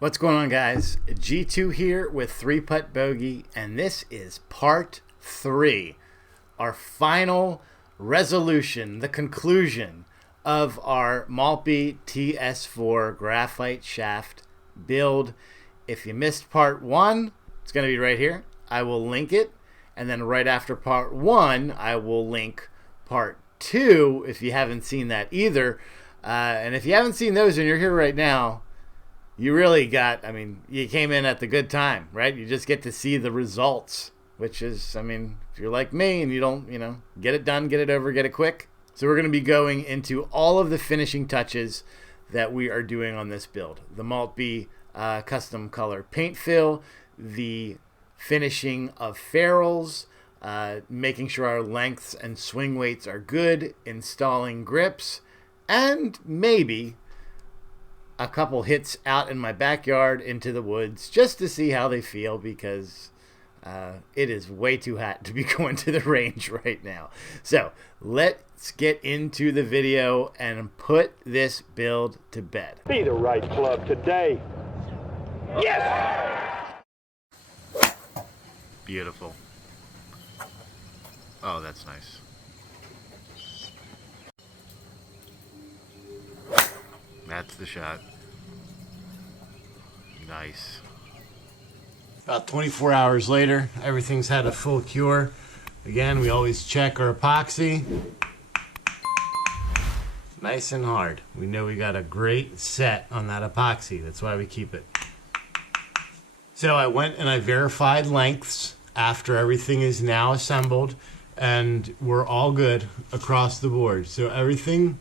What's going on, guys? G2 here with 3-putt bogey, and this is part 3, our final resolution, the conclusion of our Maltby TS4 Graphite shaft build. If you missed part 1, it's going to be right here. I will link it, and then right after part 1, I will link part 2 if you haven't seen that either. And if you haven't seen those and you're here right now, you really got, you came in at the good time, right? You just get to see the results, which is, if you're like me and you don't, get it done, get it over, get it quick. So we're going to be going into all of the finishing touches that we are doing on this build. The Maltby custom color paint fill, the finishing of ferrules, making sure our lengths and swing weights are good, installing grips, and maybe a couple hits out in my backyard into the woods just to see how they feel, because it is way too hot to be going to the range right now. So let's get into the video and put this build to bed. Be the right club today. Yes! Beautiful. Oh, that's nice. That's the shot. Nice. About 24 hours later, everything's had a full cure. Again, we always check our epoxy. Nice and hard. We know we got a great set on that epoxy. That's why we keep it. So I went and I verified lengths after everything is now assembled, and we're all good across the board. So everything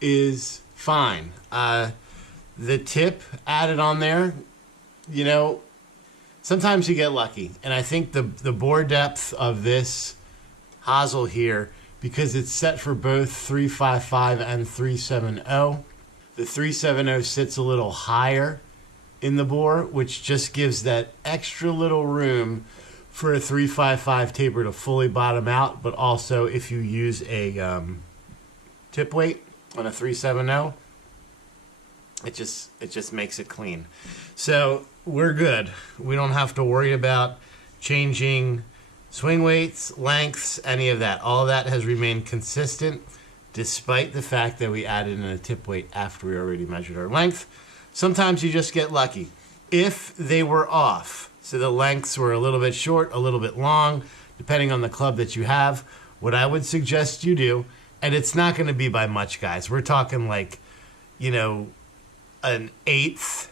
is fine. The tip added on there, sometimes you get lucky. And I think the bore depth of this hosel here, because it's set for both 355 and 370, the 370 sits a little higher in the bore, which just gives that extra little room for a 355 taper to fully bottom out. But also, if you use a tip weight on a 370, it just makes it clean. So we're good. We don't have to worry about changing swing weights, lengths, any of that. All of that has remained consistent, despite the fact that we added in a tip weight after we already measured our length. Sometimes you just get lucky. If they were off, so the lengths were a little bit short, a little bit long, depending on the club that you have, what I would suggest you do, and it's not going to be by much, guys. We're talking like, an 1/8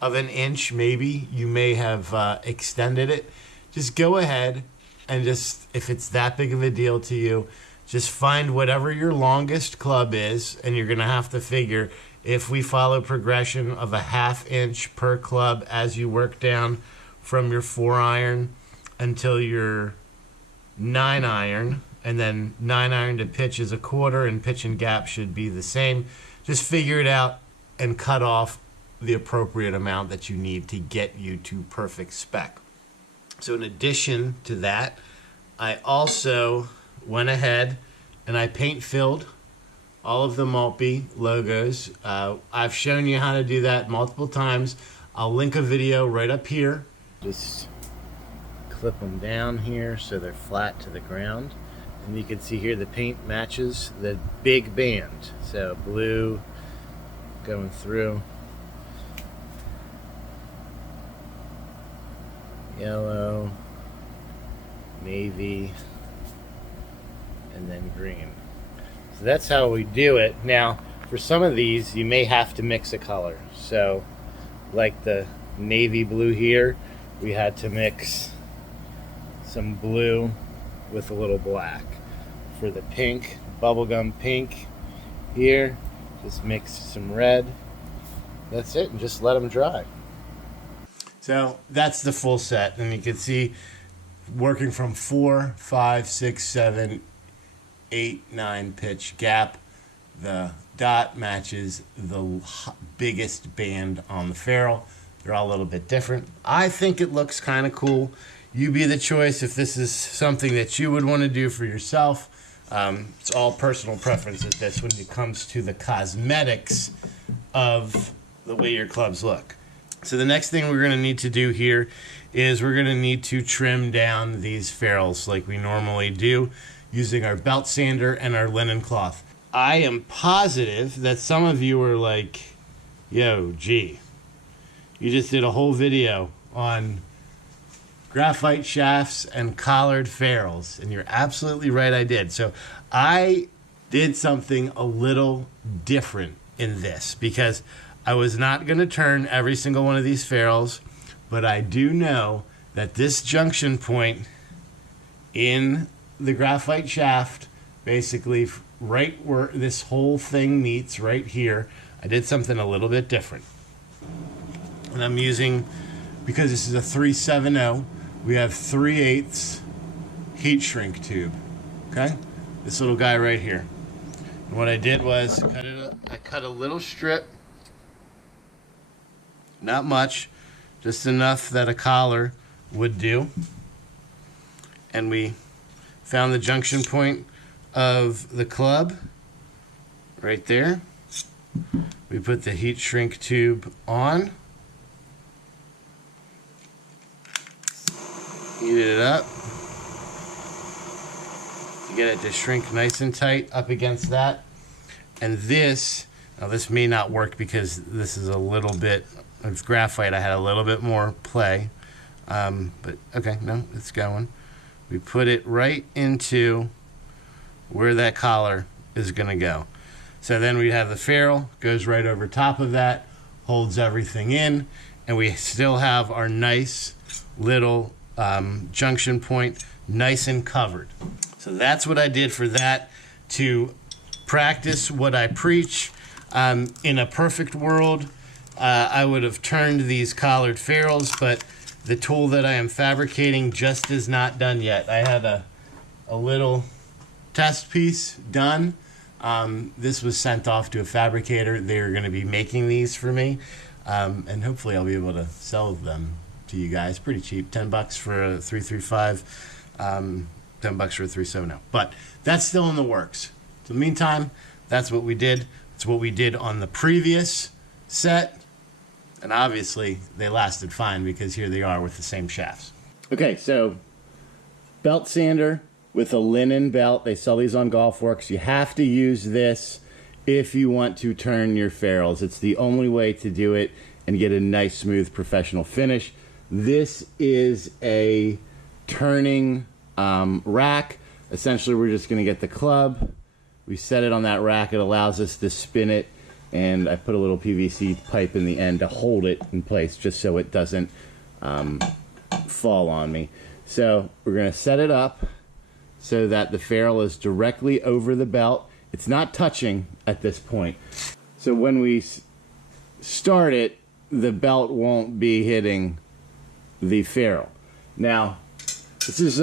of an inch, maybe. You may have extended it. Just go ahead and if it's that big of a deal to you, just find whatever your longest club is, and you're going to have to figure, if we follow progression of a 1/2 inch per club as you work down from your 4-iron until your 9-iron, and then 9-iron to pitch is 1/4, and pitch and gap should be the same. Just figure it out and cut off the appropriate amount that you need to get you to perfect spec. So in addition to that, I also went ahead and I paint filled all of the Maltby logos. I've shown you how to do that multiple times. I'll link a video right up here. Just clip them down here so they're flat to the ground. And you can see here the paint matches the big band. So blue going through, yellow, navy, and then green. So that's how we do it. Now, for some of these, you may have to mix a color. So, like the navy blue here, we had to mix some blue with a little black. For the pink, bubblegum pink here, just mix some red. That's it, and just let them dry. So that's the full set, and you can see working from 4, 5, 6, 7, 8, 9 pitch gap. The dot matches the biggest band on the ferrule. They're all a little bit different. I think it looks kind of cool. You be the choice if this is something that you would want to do for yourself. It's all personal preference at this when it comes to the cosmetics of the way your clubs look. So the next thing we're going to need to do here is we're going to need to trim down these ferrules like we normally do using our belt sander and our linen cloth. I am positive that some of you are like, yo, gee, you just did a whole video on graphite shafts and collared ferrules, and you're absolutely right, I did. So I did something a little different in this because I was not going to turn every single one of these ferrules, but I do know that this junction point in the graphite shaft, basically right where this whole thing meets right here, I did something a little bit different. And I'm using, because this is a 370, we have 3/8 heat shrink tube, okay? This little guy right here. And what I did was I cut a little strip, not much, just enough that a collar would do. And we found the junction point of the club right there. We put the heat shrink tube on, heated it up to get it to shrink nice and tight up against that. And this, now this may not work because this is a little bit, it's graphite, I had a little bit more play, but okay, no, it's going. We put it right into where that collar is gonna go. So then we have the ferrule, goes right over top of that, holds everything in, and we still have our nice little junction point nice and covered. So that's what I did for that, to practice what I preach. In a perfect world, I would have turned these collared ferrules, but the tool that I am fabricating just is not done yet. I had a little test piece done. This was sent off to a fabricator. They're going to be making these for me, and hopefully I'll be able to sell them to you guys pretty cheap. $10 for a 335, $10 for a 370. But that's still in the works. So in the meantime, that's what we did. It's what we did on the previous set, and obviously they lasted fine because here they are with the same shafts. Okay, so belt sander with a linen belt. They sell these on Golf Works. You have to use this if you want to turn your ferrules. It's the only way to do it and get a nice, smooth, professional finish. This is a turning rack. Essentially, we're just going to get the club. We set it on that rack. It allows us to spin it, and I put a little PVC pipe in the end to hold it in place just so it doesn't fall on me. So we're going to set it up so that the ferrule is directly over the belt. It's not touching at this point. So when we start it, the belt won't be hitting the ferrule. Now, this is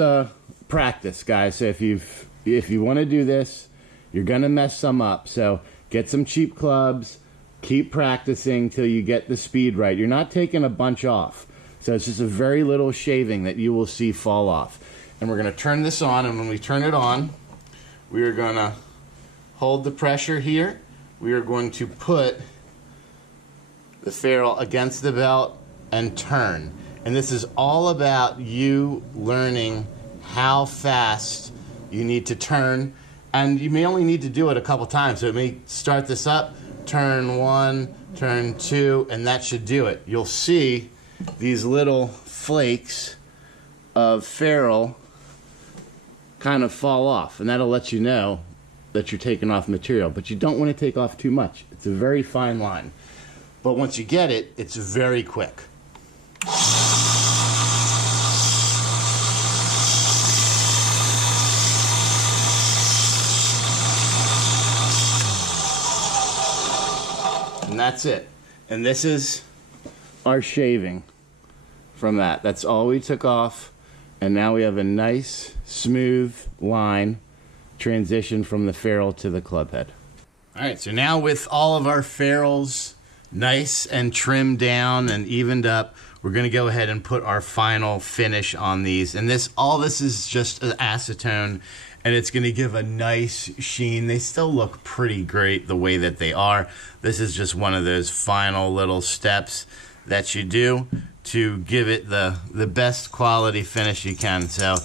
practice, guys. So if you want to do this, you're gonna mess some up. So get some cheap clubs, keep practicing till you get the speed right. You're not taking a bunch off. So it's just a very little shaving that you will see fall off. And we're gonna turn this on, and when we turn it on, we are gonna hold the pressure here. We are going to put the ferrule against the belt and turn. And this is all about you learning how fast you need to turn. And you may only need to do it a couple times. So it may start this up, turn 1, turn 2, and that should do it. You'll see these little flakes of ferrule kind of fall off, and that'll let you know that you're taking off material. But you don't want to take off too much. It's a very fine line. But once you get it, it's very quick. And that's it. And this is our shaving from that. That's all we took off. And now we have a nice, smooth line transition from the ferrule to the club head. All right, so now with all of our ferrules nice and trimmed down and evened up, we're going to go ahead and put our final finish on these. And all this is just acetone and it's going to give a nice sheen. They still look pretty great the way that they are. This is just one of those final little steps that you do to give it the best quality finish you can. So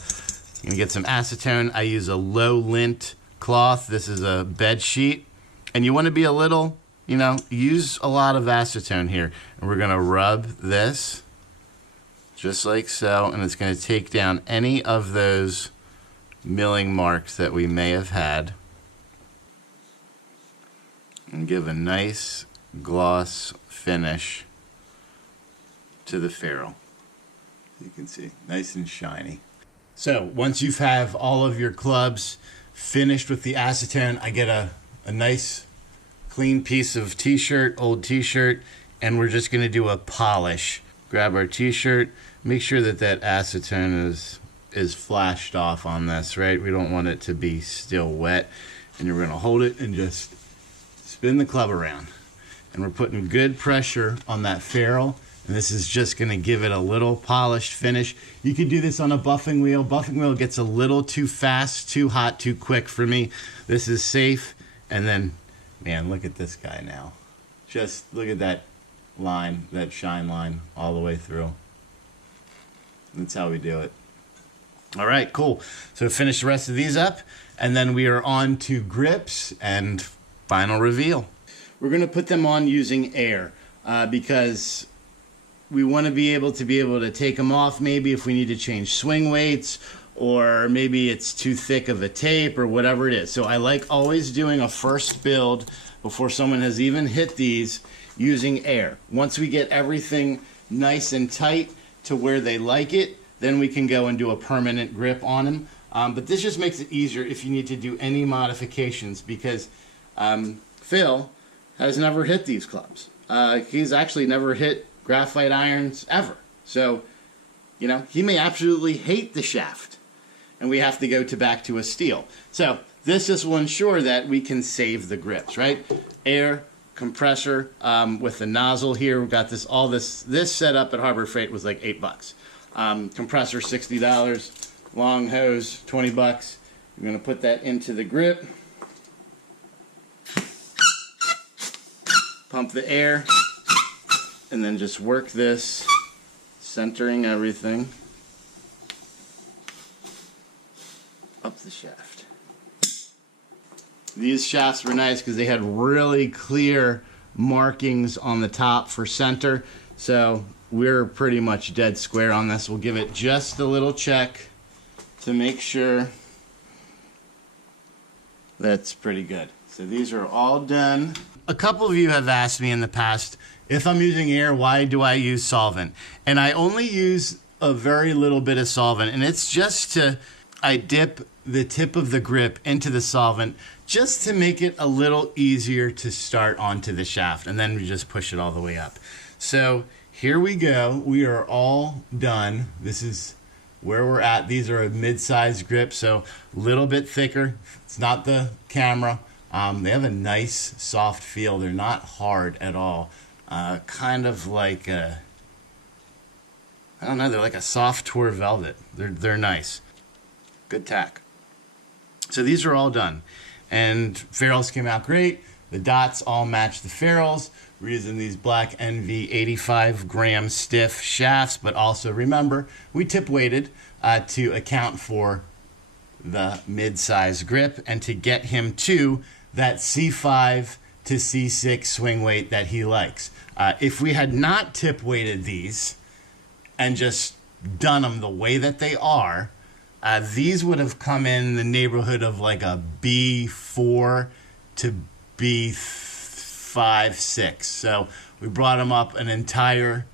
you can get some acetone. I use a low lint cloth. This is a bed sheet, and you want to be a little, you know, use a lot of acetone here. And we're going to rub this just like so, and it's going to take down any of those milling marks that we may have had and give a nice gloss finish to the ferrule. You can see, nice and shiny. So once you have all of your clubs finished with the acetone, I get a nice clean piece of t-shirt, old t-shirt, and we're just going to do a polish. Grab our t-shirt, make sure that that acetone is flashed off on this, right? We don't want it to be still wet. And you're going to hold it and just spin the club around. And we're putting good pressure on that ferrule, and this is just going to give it a little polished finish. You could do this on a buffing wheel. Buffing wheel gets a little too fast, too hot, too quick for me. This is safe. And then, man, look at this guy now. Just look at that line, that shine line all the way through. That's how we do it. All right, cool. So finish the rest of these up, and then we are on to grips and final reveal. We're going to put them on using air because we want to be able to take them off maybe if we need to change swing weights, or maybe it's too thick of a tape or whatever it is. So I like always doing a first build before someone has even hit these using air. Once we get everything nice and tight to where they like it, then we can go and do a permanent grip on them. But this just makes it easier if you need to do any modifications, because Phil has never hit these clubs. He's actually never hit graphite irons ever. So, you know, he may absolutely hate the shaft, and we have to go back to a steel. So this just will ensure that we can save the grips, right? Air, compressor with the nozzle here. We've got this setup at Harbor Freight was like $8. Compressor $60, long hose $20. You're going to put that into the grip, pump the air, and then just work this, centering everything up the shaft. These shafts were nice because they had really clear markings on the top for center, so we're pretty much dead square on this. We'll give it just a little check to make sure that's pretty good. So these are all done. A couple of you have asked me in the past, if I'm using air, why do I use solvent? And I only use a very little bit of solvent, and it's just I dip the tip of the grip into the solvent just to make it a little easier to start onto the shaft, and then we just push it all the way up. So here we go. We are all done. This is where we're at. These are a mid-sized grip, so a little bit thicker. It's not the camera. They have a nice soft feel. They're not hard at all. Kind of like I don't know, they're like a soft tour velvet. They're nice. Good tack. So these are all done. And ferrules came out great. The dots all match the ferrules. We're using these black NV 85 gram stiff shafts, but also remember, we tip weighted to account for the mid-size grip and to get him to that C5 to C6 swing weight that he likes. If we had not tip weighted these and just done them the way that they are, these would have come in the neighborhood of like a B4 to B5, 6. So we brought them up an entire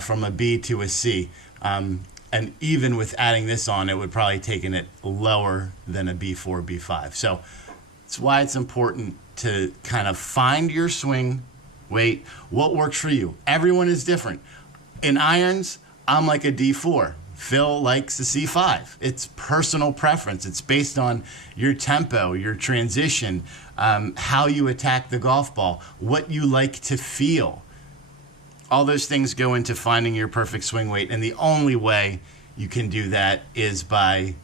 from a B to a C. And even with adding this on, it would probably taken it lower than a B4, B5. So that's why it's important to kind of find your swing weight, what works for you. Everyone is different. In irons, I'm like a D4. Phil likes a C5. It's personal preference. It's based on your tempo, your transition, how you attack the golf ball, what you like to feel. All those things go into finding your perfect swing weight, and the only way you can do that is by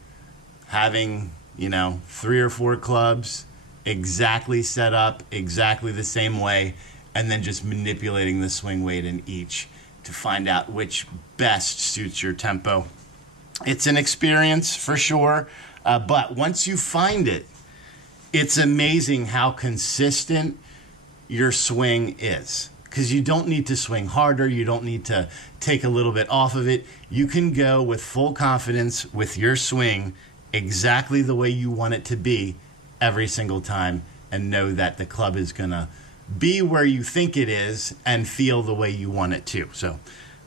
having you know, 3 or 4 clubs, exactly set up, exactly the same way, and then just manipulating the swing weight in each to find out which best suits your tempo. It's an experience for sure, but once you find it, it's amazing how consistent your swing is. Because you don't need to swing harder, you don't need to take a little bit off of it. You can go with full confidence with your swing exactly the way you want it to be every single time and know that the club is going to be where you think it is and feel the way you want it to. So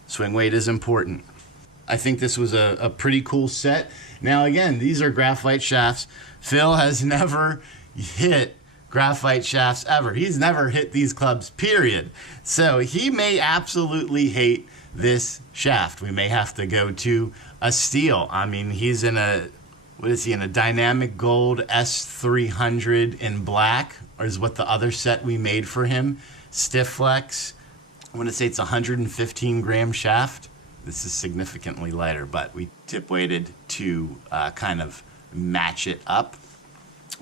swing weight is important. I think this was a pretty cool set. Now again, these are graphite shafts. Phil has never hit graphite shafts ever. He's never hit these clubs, period. So he may absolutely hate this shaft. We may have to go to a steel. I mean, he's in a, what is he, in a dynamic gold S300 in black, or is what the other set we made for him, stiff flex. I want to say it's a 115 gram shaft. This is significantly lighter, but we tip weighted to kind of match it up.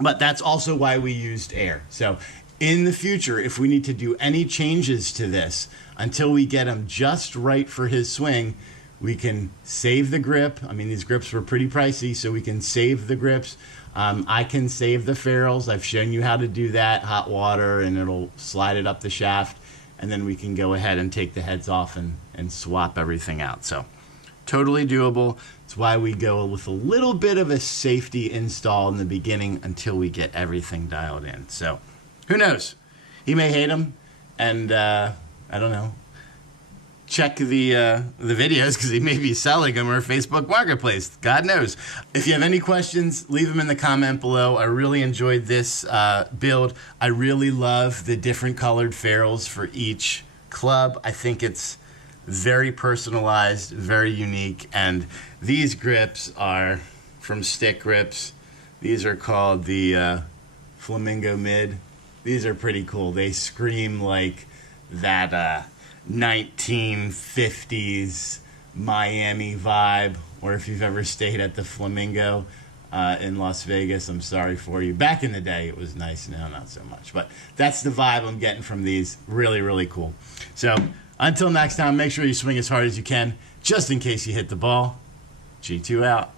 But that's also why we used air. So in the future, if we need to do any changes to this until we get him just right for his swing, we can save the grip. I mean, these grips were pretty pricey, so we can save the grips. I can save the ferrules. I've shown you how to do that, hot water, and it'll slide it up the shaft. And then we can go ahead and take the heads off and swap everything out. So totally doable. It's why we go with a little bit of a safety install in the beginning until we get everything dialed in. So who knows? He may hate them, and I don't know. Check the videos because he may be selling them or Facebook Marketplace. God knows. If you have any questions, leave them in the comment below. I really enjoyed this build. I really love the different colored ferrules for each club. I think it's very personalized, very unique, and these grips are from Stick Grips. These are called the Flamingo Mid. These are pretty cool. They scream like that 1950s Miami vibe, or if you've ever stayed at the Flamingo in Las Vegas, I'm sorry for you. Back in the day, it was nice. Now, not so much. But that's the vibe I'm getting from these. Really, really cool. So until next time, make sure you swing as hard as you can, just in case you hit the ball. G2 out.